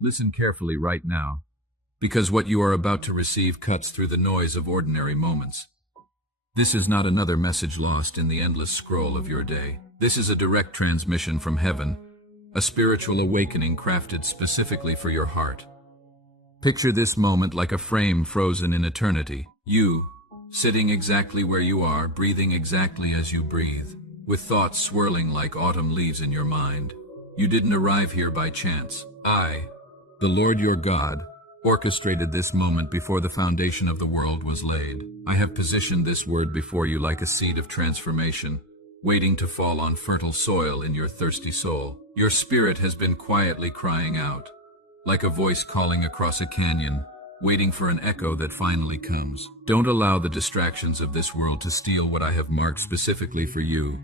Listen carefully right now, because what you are about to receive cuts through the noise of ordinary moments. This is not another message lost in the endless scroll of your day. This is a direct transmission from heaven, a spiritual awakening crafted specifically for your heart. Picture this moment like a frame frozen in eternity. You, sitting exactly where you are, breathing exactly as you breathe, with thoughts swirling like autumn leaves in your mind. You didn't arrive here by chance. I, the Lord your God, orchestrated this moment before the foundation of the world was laid. I have positioned this word before you like a seed of transformation, waiting to fall on fertile soil in your thirsty soul. Your spirit has been quietly crying out, like a voice calling across a canyon, waiting for an echo that finally comes. Don't allow the distractions of this world to steal what I have marked specifically for you.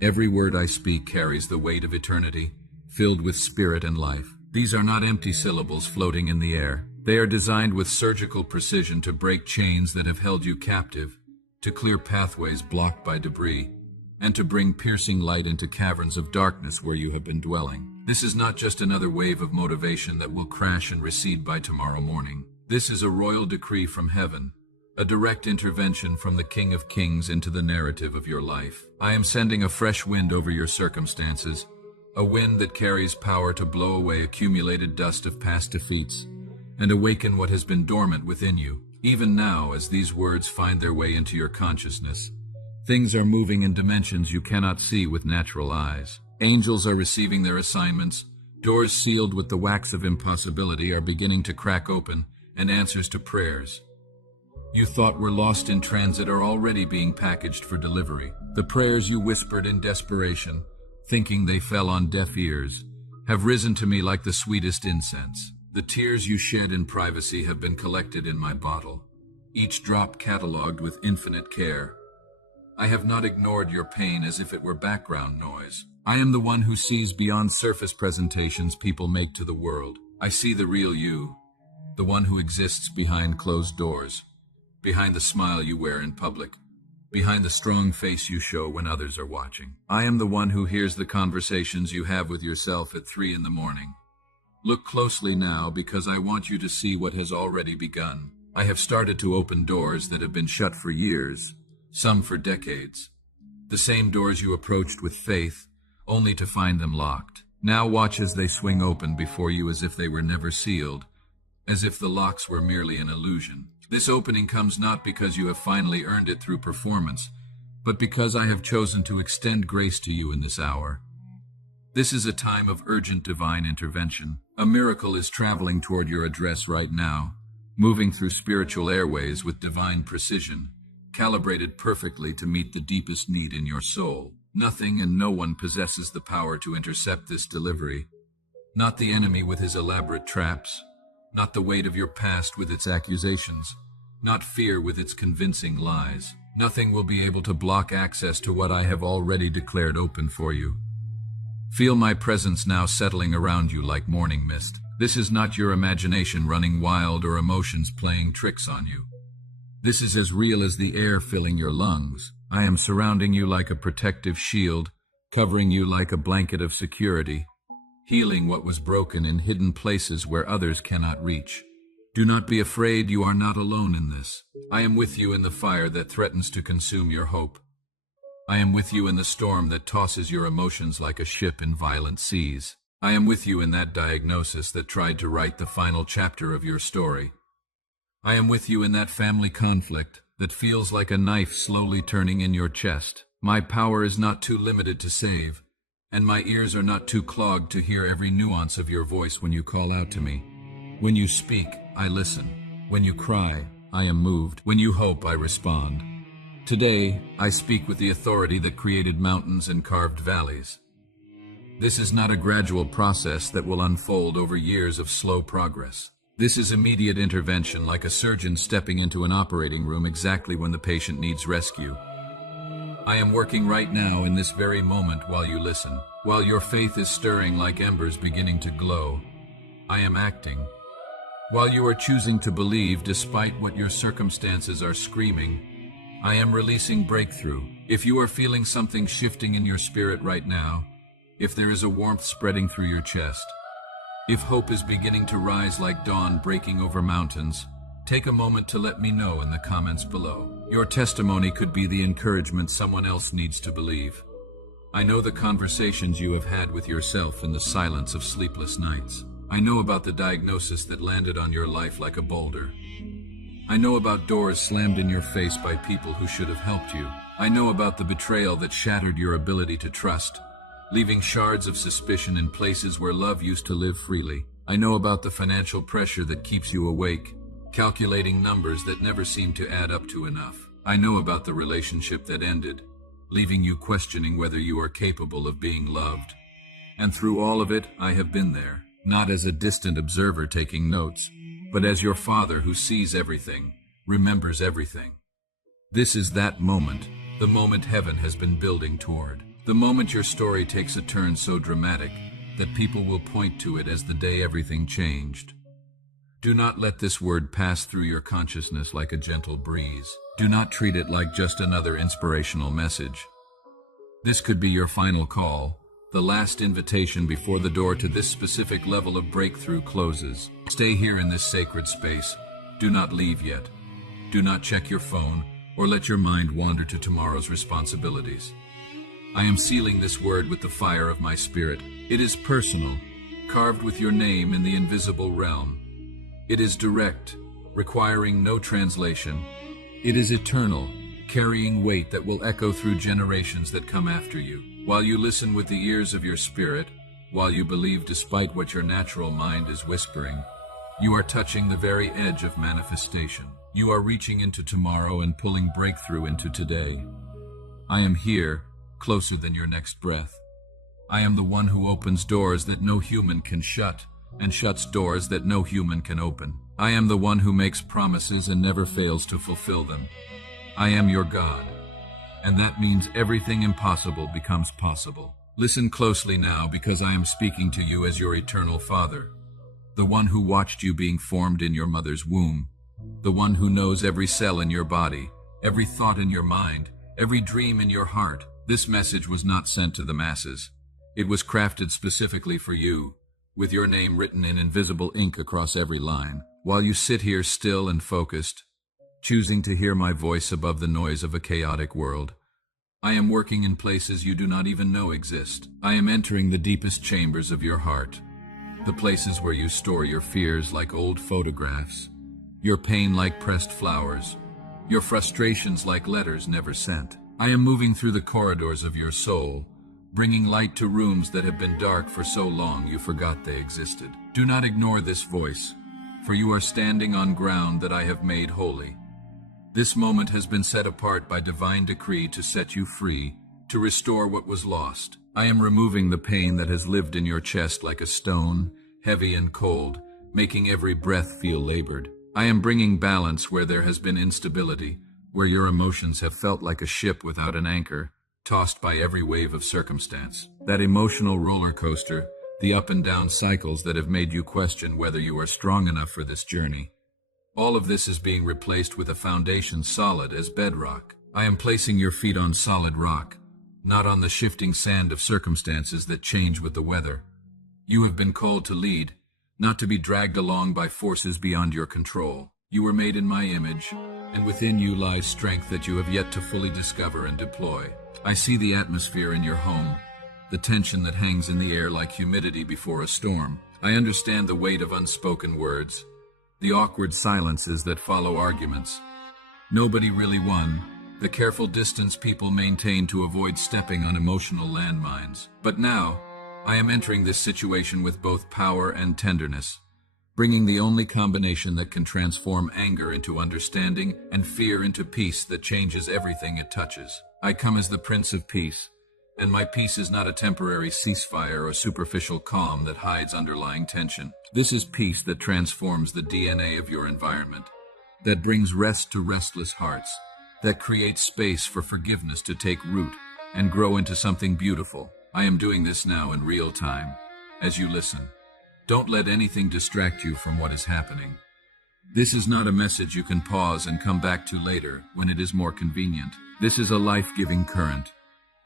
Every word I speak carries the weight of eternity, filled with spirit and life. These are not empty syllables floating in the air. They are designed with surgical precision to break chains that have held you captive, to clear pathways blocked by debris, and to bring piercing light into caverns of darkness where you have been dwelling. This is not just another wave of motivation that will crash and recede by tomorrow morning. This is a royal decree from heaven, a direct intervention from the King of Kings into the narrative of your life. I am sending a fresh wind over your circumstances, a wind that carries power to blow away accumulated dust of past defeats and awaken what has been dormant within you. Even now, as these words find their way into your consciousness, things are moving in dimensions you cannot see with natural eyes. Angels are receiving their assignments, doors sealed with the wax of impossibility are beginning to crack open, and answers to prayers you thought were lost in transit are already being packaged for delivery. The prayers you whispered in desperation, thinking they fell on deaf ears, have risen to me like the sweetest incense. The tears you shed in privacy have been collected in my bottle, each drop catalogued with infinite care. I have not ignored your pain as if it were background noise. I am the one who sees beyond surface presentations people make to the world. I see the real you, the one who exists behind closed doors, behind the smile you wear in public, behind the strong face you show when others are watching. I am the one who hears the conversations you have with yourself at 3 in the morning. Look closely now, because I want you to see what has already begun. I have started to open doors that have been shut for years, some for decades. The same doors you approached with faith, only to find them locked. Now watch as they swing open before you as if they were never sealed, as if the locks were merely an illusion. This opening comes not because you have finally earned it through performance, but because I have chosen to extend grace to you in this hour. This is a time of urgent divine intervention. A miracle is traveling toward your address right now, moving through spiritual airways with divine precision, calibrated perfectly to meet the deepest need in your soul. Nothing and no one possesses the power to intercept this delivery. Not the enemy with his elaborate traps, not the weight of your past with its accusations, not fear with its convincing lies. Nothing will be able to block access to what I have already declared open for you. Feel my presence now settling around you like morning mist. This is not your imagination running wild or emotions playing tricks on you. This is as real as the air filling your lungs. I am surrounding you like a protective shield, covering you like a blanket of security, healing what was broken in hidden places where others cannot reach. Do not be afraid, you are not alone in this. I am with you in the fire that threatens to consume your hope. I am with you in the storm that tosses your emotions like a ship in violent seas. I am with you in that diagnosis that tried to write the final chapter of your story. I am with you in that family conflict that feels like a knife slowly turning in your chest. My power is not too limited to save, and my ears are not too clogged to hear every nuance of your voice when you call out to me. When you speak, I listen. When you cry, I am moved. When you hope, I respond. Today, I speak with the authority that created mountains and carved valleys. This is not a gradual process that will unfold over years of slow progress. This is immediate intervention, like a surgeon stepping into an operating room exactly when the patient needs rescue. I am working right now in this very moment while you listen. While your faith is stirring like embers beginning to glow, I am acting. While you are choosing to believe despite what your circumstances are screaming, I am releasing breakthrough. If you are feeling something shifting in your spirit right now, if there is a warmth spreading through your chest, If hope is beginning to rise like dawn breaking over mountains, take a moment to let me know in the comments below. Your testimony could be the encouragement someone else needs to believe. I know the conversations you have had with yourself in the silence of sleepless nights. I know about the diagnosis that landed on your life like a boulder. I know about doors slammed in your face by people who should have helped you. I know about the betrayal that shattered your ability to trust, leaving shards of suspicion in places where love used to live freely. I know about the financial pressure that keeps you awake, calculating numbers that never seem to add up to enough. I know about the relationship that ended, leaving you questioning whether you are capable of being loved. And through all of it, I have been there, not as a distant observer taking notes, but as your father who sees everything, remembers everything. This is that moment, the moment heaven has been building toward. The moment your story takes a turn so dramatic that people will point to it as the day everything changed. Do not let this word pass through your consciousness like a gentle breeze. Do not treat it like just another inspirational message. This could be your final call, the last invitation before the door to this specific level of breakthrough closes. Stay here in this sacred space. Do not leave yet. Do not check your phone or let your mind wander to tomorrow's responsibilities. I am sealing this word with the fire of my spirit. It is personal, carved with your name in the invisible realm. It is direct, requiring no translation. It is eternal, carrying weight that will echo through generations that come after you. While you listen with the ears of your spirit, while you believe despite what your natural mind is whispering, you are touching the very edge of manifestation. You are reaching into tomorrow and pulling breakthrough into today. I am here, closer than your next breath. I am the one who opens doors that no human can shut, and shuts doors that no human can open. I am the one who makes promises and never fails to fulfill them. I am your God, and that means everything impossible becomes possible. Listen closely now, because I am speaking to you as your eternal Father, the one who watched you being formed in your mother's womb, the one who knows every cell in your body, every thought in your mind, every dream in your heart. This message was not sent to the masses. It was crafted specifically for you, with your name written in invisible ink across every line. While you sit here still and focused, choosing to hear my voice above the noise of a chaotic world, I am working in places you do not even know exist. I am entering the deepest chambers of your heart, the places where you store your fears like old photographs, your pain like pressed flowers, your frustrations like letters never sent. I am moving through the corridors of your soul, bringing light to rooms that have been dark for so long you forgot they existed. Do not ignore this voice, for you are standing on ground that I have made holy. This moment has been set apart by divine decree to set you free, to restore what was lost. I am removing the pain that has lived in your chest like a stone, heavy and cold, making every breath feel labored. I am bringing balance where there has been instability, where your emotions have felt like a ship without an anchor, tossed by every wave of circumstance. That emotional roller coaster, the up and down cycles that have made you question whether you are strong enough for this journey. All of this is being replaced with a foundation solid as bedrock. I am placing your feet on solid rock, not on the shifting sand of circumstances that change with the weather. You have been called to lead, not to be dragged along by forces beyond your control. You were made in my image, and within you lies strength that you have yet to fully discover and deploy. I see the atmosphere in your home, the tension that hangs in the air like humidity before a storm. I understand the weight of unspoken words, the awkward silences that follow arguments. Nobody really won, the careful distance people maintain to avoid stepping on emotional landmines. But now, I am entering this situation with both power and tenderness, bringing the only combination that can transform anger into understanding and fear into peace that changes everything it touches. I come as the Prince of Peace, and my peace is not a temporary ceasefire or superficial calm that hides underlying tension. This is peace that transforms the DNA of your environment, that brings rest to restless hearts, that creates space for forgiveness to take root and grow into something beautiful. I am doing this now in real time, as you listen. Don't let anything distract you from what is happening. This is not a message you can pause and come back to later when it is more convenient. This is a life-giving current,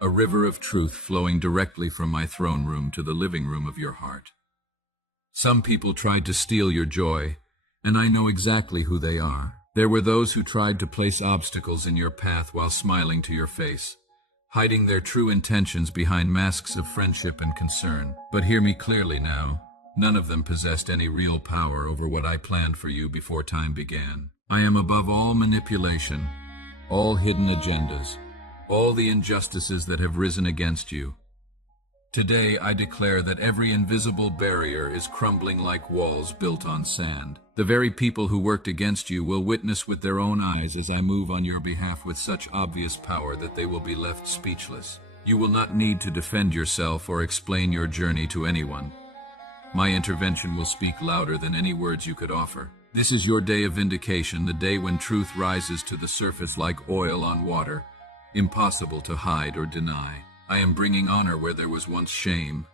a river of truth flowing directly from my throne room to the living room of your heart. Some people tried to steal your joy, and I know exactly who they are. There were those who tried to place obstacles in your path while smiling to your face, hiding their true intentions behind masks of friendship and concern. But hear me clearly now. None of them possessed any real power over what I planned for you before time began. I am above all manipulation, all hidden agendas, all the injustices that have risen against you. Today I declare that every invisible barrier is crumbling like walls built on sand. The very people who worked against you will witness with their own eyes as I move on your behalf with such obvious power that they will be left speechless. You will not need to defend yourself or explain your journey to anyone. My intervention will speak louder than any words you could offer. This is your day of vindication, the day when truth rises to the surface like oil on water, impossible to hide or deny. I am bringing honor where there was once shame,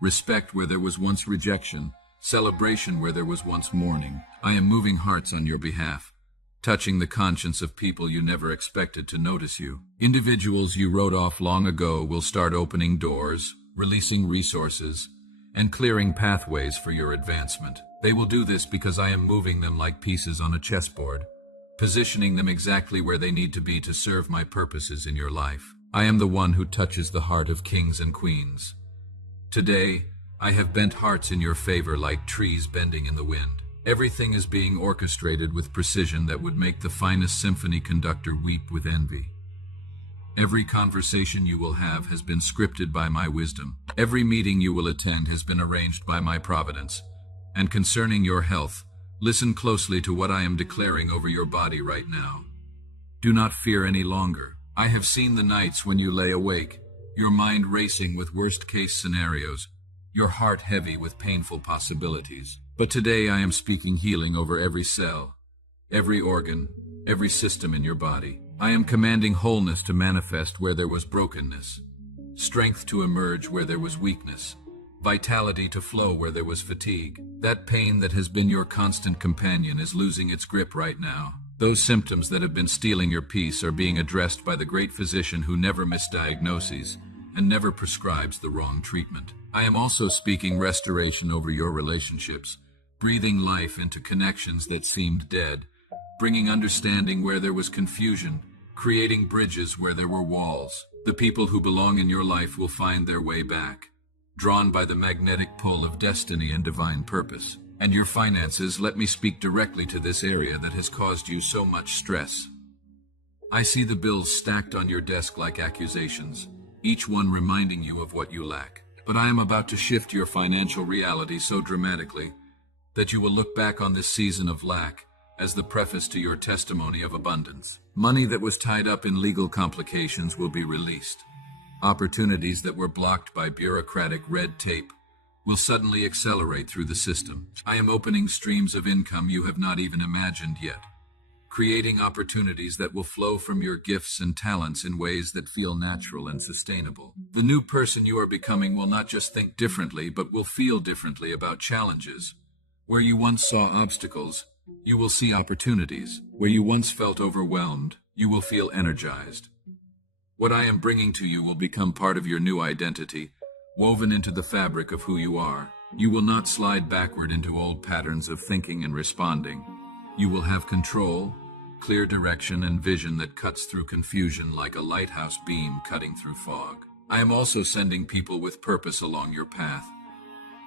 respect where there was once rejection, celebration where there was once mourning. I am moving hearts on your behalf, touching the conscience of people you never expected to notice you. Individuals you wrote off long ago will start opening doors, releasing resources, and clearing pathways for your advancement. They will do this because I am moving them like pieces on a chessboard, positioning them exactly where they need to be to serve my purposes in your life. I am the one who touches the heart of kings and queens. Today, I have bent hearts in your favor like trees bending in the wind. Everything is being orchestrated with precision that would make the finest symphony conductor weep with envy. Every conversation you will have has been scripted by my wisdom. Every meeting you will attend has been arranged by my providence. And concerning your health, listen closely to what I am declaring over your body right now. Do not fear any longer. I have seen the nights when you lay awake, your mind racing with worst-case scenarios, your heart heavy with painful possibilities. But today I am speaking healing over every cell, every organ, every system in your body. I am commanding wholeness to manifest where there was brokenness, strength to emerge where there was weakness, vitality to flow where there was fatigue. That pain that has been your constant companion is losing its grip right now. Those symptoms that have been stealing your peace are being addressed by the great physician who never misdiagnoses and never prescribes the wrong treatment. I am also speaking restoration over your relationships, breathing life into connections that seemed dead, bringing understanding where there was confusion, creating bridges where there were walls. The people who belong in your life will find their way back, drawn by the magnetic pull of destiny and divine purpose. And your finances, let me speak directly to this area that has caused you so much stress. I see the bills stacked on your desk like accusations, each one reminding you of what you lack. But I am about to shift your financial reality so dramatically that you will look back on this season of lack as the preface to your testimony of abundance. Money that was tied up in legal complications will be released. Opportunities that were blocked by bureaucratic red tape will suddenly accelerate through the system. I am opening streams of income you have not even imagined yet, creating opportunities that will flow from your gifts and talents in ways that feel natural and sustainable. The new person you are becoming will not just think differently, but will feel differently about challenges. Where you once saw obstacles, you will see opportunities. Where you once felt overwhelmed, you will feel energized. What I am bringing to you will become part of your new identity, woven into the fabric of who you are. You will not slide backward into old patterns of thinking and responding. You will have control, clear direction, and vision that cuts through confusion like a lighthouse beam cutting through fog. I am also sending people with purpose along your path.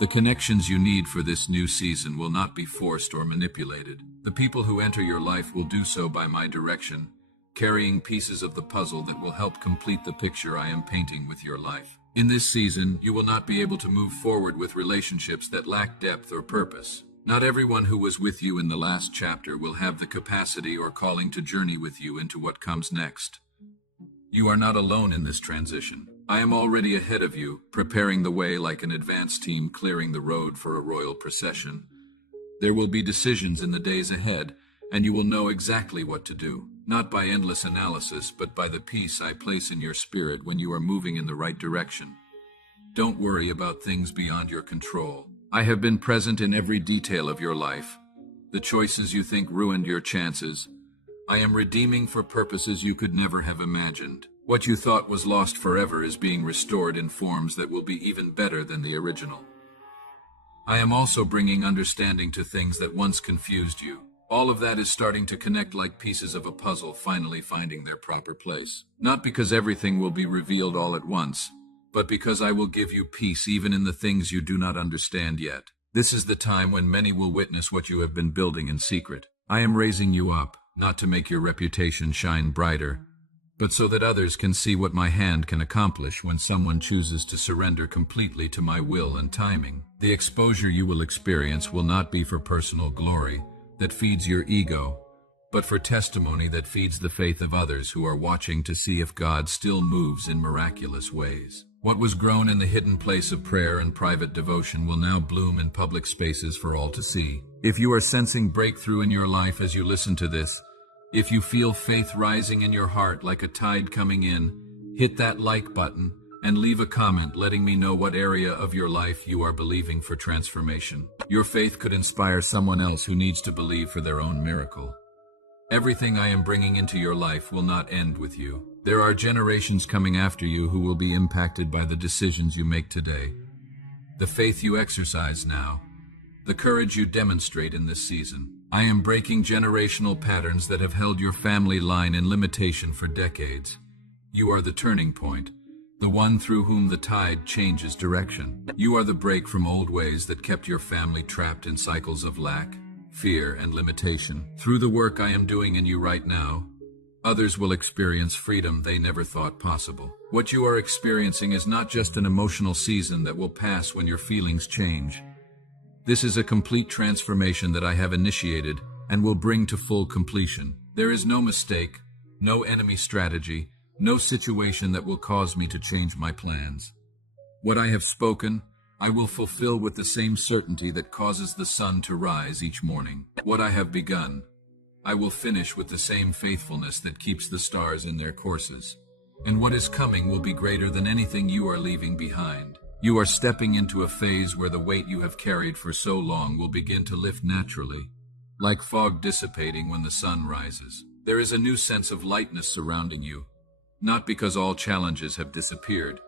The connections you need for this new season will not be forced or manipulated. The people who enter your life will do so by my direction, carrying pieces of the puzzle that will help complete the picture I am painting with your life. In this season, you will not be able to move forward with relationships that lack depth or purpose. Not everyone who was with you in the last chapter will have the capacity or calling to journey with you into what comes next. You are not alone in this transition. I am already ahead of you, preparing the way like an advance team clearing the road for a royal procession. There will be decisions in the days ahead, and you will know exactly what to do. Not by endless analysis, but by the peace I place in your spirit when you are moving in the right direction. Don't worry about things beyond your control. I have been present in every detail of your life. The choices you think ruined your chances, I am redeeming for purposes you could never have imagined. What you thought was lost forever is being restored in forms that will be even better than the original. I am also bringing understanding to things that once confused you. All of that is starting to connect like pieces of a puzzle, finally finding their proper place. Not because everything will be revealed all at once, but because I will give you peace even in the things you do not understand yet. This is the time when many will witness what you have been building in secret. I am raising you up, not to make your reputation shine brighter, but so that others can see what my hand can accomplish when someone chooses to surrender completely to my will and timing. The exposure you will experience will not be for personal glory that feeds your ego, but for testimony that feeds the faith of others who are watching to see if God still moves in miraculous ways. What was grown in the hidden place of prayer and private devotion will now bloom in public spaces for all to see. If you are sensing breakthrough in your life as you listen to this, if you feel faith rising in your heart like a tide coming in, hit that like button and leave a comment letting me know what area of your life you are believing for transformation. Your faith could inspire someone else who needs to believe for their own miracle. Everything I am bringing into your life will not end with you. There are generations coming after you who will be impacted by the decisions you make today. The faith you exercise now, the courage you demonstrate in this season. I am breaking generational patterns that have held your family line in limitation for decades. You are the turning point, the one through whom the tide changes direction. You are the break from old ways that kept your family trapped in cycles of lack, fear, and limitation. Through the work I am doing in you right now, others will experience freedom they never thought possible. What you are experiencing is not just an emotional season that will pass when your feelings change. This is a complete transformation that I have initiated and will bring to full completion. There is no mistake, no enemy strategy, no situation that will cause me to change my plans. What I have spoken, I will fulfill with the same certainty that causes the sun to rise each morning. What I have begun, I will finish with the same faithfulness that keeps the stars in their courses. And what is coming will be greater than anything you are leaving behind. You are stepping into a phase where the weight you have carried for so long will begin to lift naturally, like fog dissipating when the sun rises. There is a new sense of lightness surrounding you, not because all challenges have disappeared,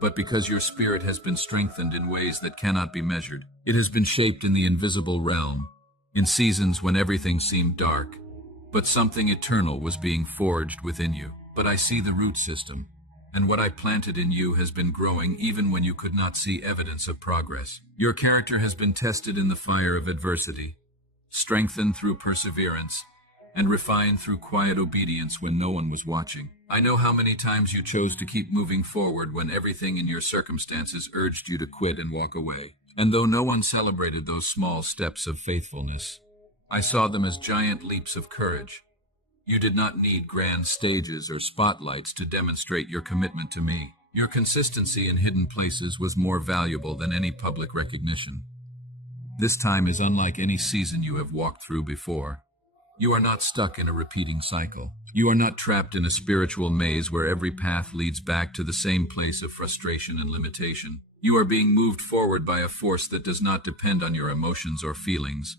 but because your spirit has been strengthened in ways that cannot be measured. It has been shaped in the invisible realm, in seasons when everything seemed dark, but something eternal was being forged within you. But I see the root system, and what I planted in you has been growing even when you could not see evidence of progress. Your character has been tested in the fire of adversity, strengthened through perseverance, and refined through quiet obedience when no one was watching. I know how many times you chose to keep moving forward when everything in your circumstances urged you to quit and walk away. And though no one celebrated those small steps of faithfulness, I saw them as giant leaps of courage. You did not need grand stages or spotlights to demonstrate your commitment to me. Your consistency in hidden places was more valuable than any public recognition. This time is unlike any season you have walked through before. You are not stuck in a repeating cycle. You are not trapped in a spiritual maze where every path leads back to the same place of frustration and limitation. You are being moved forward by a force that does not depend on your emotions or feelings,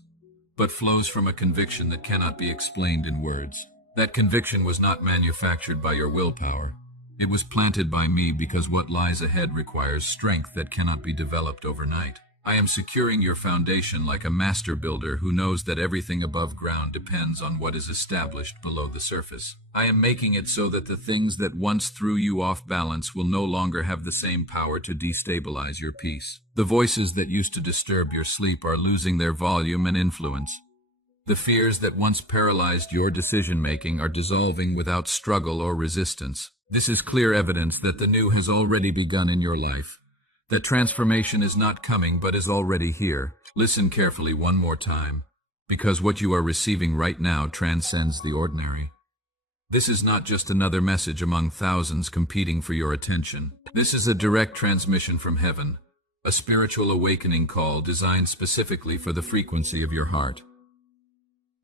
but flows from a conviction that cannot be explained in words. That conviction was not manufactured by your willpower. It was planted by me because what lies ahead requires strength that cannot be developed overnight. I am securing your foundation like a master builder who knows that everything above ground depends on what is established below the surface. I am making it so that the things that once threw you off balance will no longer have the same power to destabilize your peace. The voices that used to disturb your sleep are losing their volume and influence. The fears that once paralyzed your decision-making are dissolving without struggle or resistance. This is clear evidence that the new has already begun in your life, that transformation is not coming but is already here. Listen carefully one more time, because what you are receiving right now transcends the ordinary. This is not just another message among thousands competing for your attention. This is a direct transmission from heaven, a spiritual awakening call designed specifically for the frequency of your heart.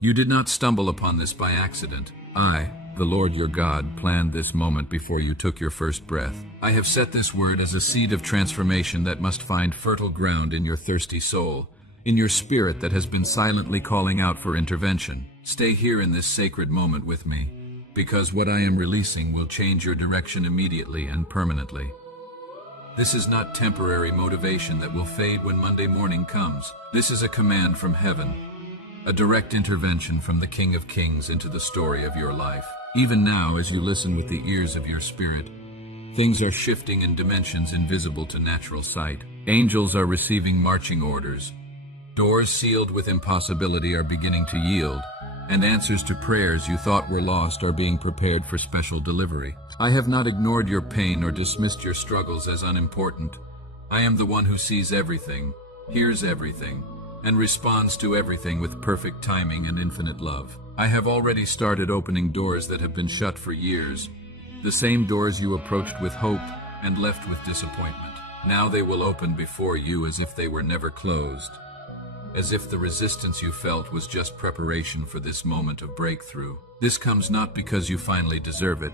You did not stumble upon this by accident. I, the Lord your God, planned this moment before you took your first breath. I have set this word as a seed of transformation that must find fertile ground in your thirsty soul, in your spirit that has been silently calling out for intervention. Stay here in this sacred moment with me, because what I am releasing will change your direction immediately and permanently. This is not temporary motivation that will fade when Monday morning comes. This is a command from heaven, a direct intervention from the King of Kings into the story of your life. Even now, as you listen with the ears of your spirit, things are shifting in dimensions invisible to natural sight. Angels are receiving marching orders. Doors sealed with impossibility are beginning to yield, and answers to prayers you thought were lost are being prepared for special delivery. I have not ignored your pain or dismissed your struggles as unimportant. I am the one who sees everything, hears everything, and responds to everything with perfect timing and infinite love. I have already started opening doors that have been shut for years, the same doors you approached with hope and left with disappointment. Now they will open before you as if they were never closed, as if the resistance you felt was just preparation for this moment of breakthrough. This comes not because you finally deserve it,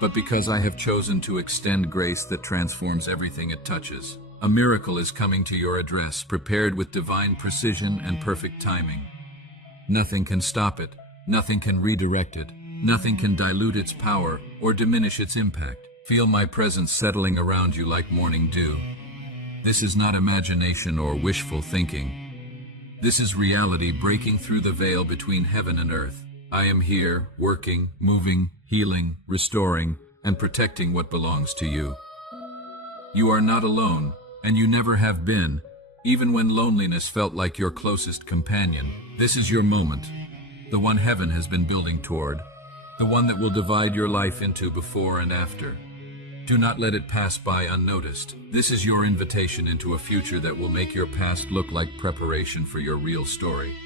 but because I have chosen to extend grace that transforms everything it touches. A miracle is coming to your address, prepared with divine precision and perfect timing. Nothing can stop it, nothing can redirect it, nothing can dilute its power or diminish its impact. Feel my presence settling around you like morning dew. This is not imagination or wishful thinking. This is reality breaking through the veil between heaven and earth. I am here, working, moving, healing, restoring, and protecting what belongs to you. You are not alone, and you never have been, even when loneliness felt like your closest companion. This is your moment, the one heaven has been building toward, the one that will divide your life into before and after. Do not let it pass by unnoticed. This is your invitation into a future that will make your past look like preparation for your real story.